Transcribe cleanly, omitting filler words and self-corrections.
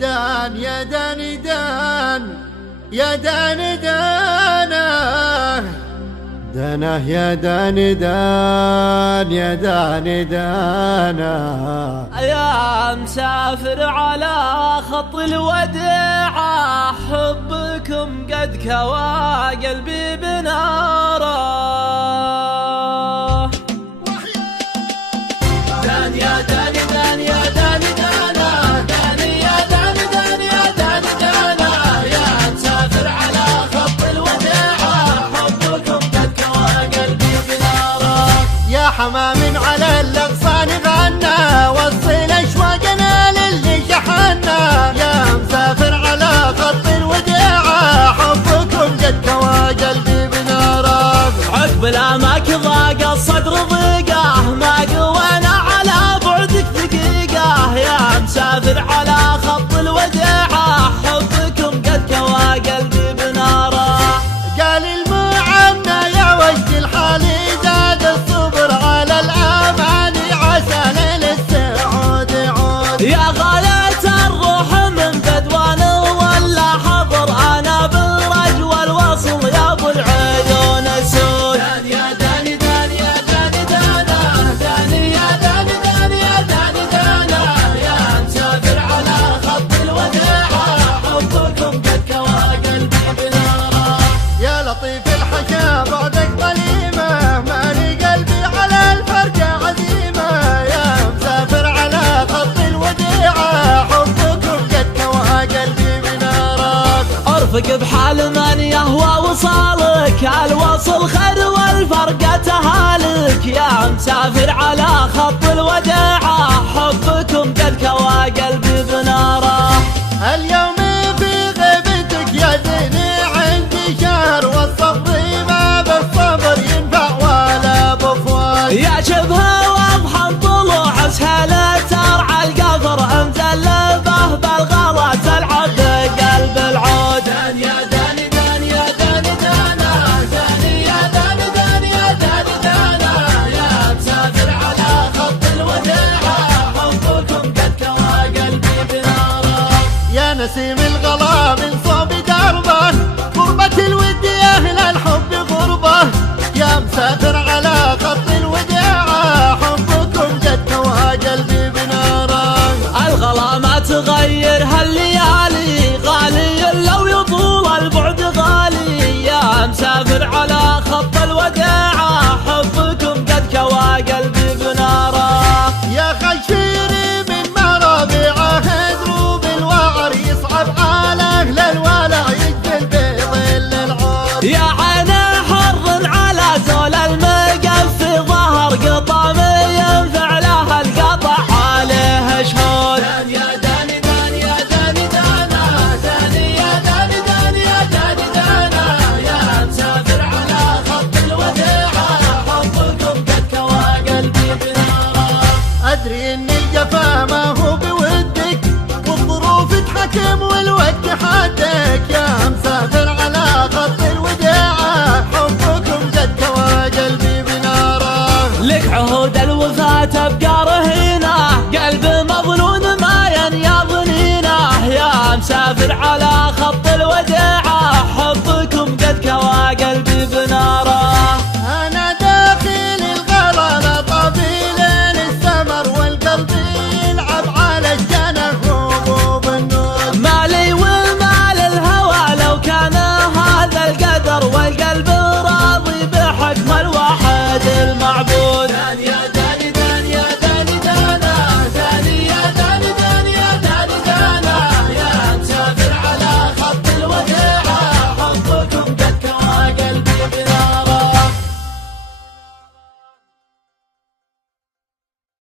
دان يا دان دان يا دان دانه دانه يا دان دان يا دان دانه يا مسافر على خط الوداع حبكم قد كوى قلبي بناره دان يا دان دان يا دان دانا دان يا دان دان يا دان دانا يا مسافر على خط الوداع حبكم قد كوى قلبي بناره يا حمام على الأغصان غنى وصل أشواقنا للي شحنا يا مسافر على خط الوداع حبكم قد كوى قلبي بناره عقب الأماك ضاق الصدر ضيقه ما قوانا على بعدك دقيقه يا مسافر على خط الوداع حبكم قد كوى قلبي بناره قال المعنى يا وجه الحال زاد الصبر على الأماني عسى ليل السعود يعود يا غاية الروح من بدوان ولا حضر أنا بالرجوى الوصل يا أبو العيون السود دان يا دان دان يا دان دانا دان يا دان دان يا دان دانا يا مسافر على خط الوداع حبكم قد كوى قلبي بناره يا لطيف الحشا بعدك ظليمة مالي قلبي على الفرجة عزيمة يا مسافر على خط الوديعة حبكم قد كوى قلبي بنارك ارفق بحال من يهوى وصالك الوصل خير والفرقة تهالك يا مسافر على خط الوداع حبكم قد كوى قلبي بناره اليوم في غيبتك يا زيني عندي شهر والصبر ما بالصبر ينفع ولا بفوات يا شبه واضحة الطلوع سهلة ترعى القفر مزلبه بالغلا تلعب بقلب العود دان يا دان دان يا دان دانا دان يا دان دان يا دان دانا يا مسافر على خط الوداع حبكم قد كوى قلبي بناره يا نسيم الغلا من صوب دربه غربة الود يا أهل الحب غربة يا مسافر على خط الوداع حبكم قد كوى قلبي بناره الغلا ما تغير هالليالي غالي لو يطول البعد غالي يا مسافر على خط الوداع حبكم قد كوى قلبي بناره يا خشي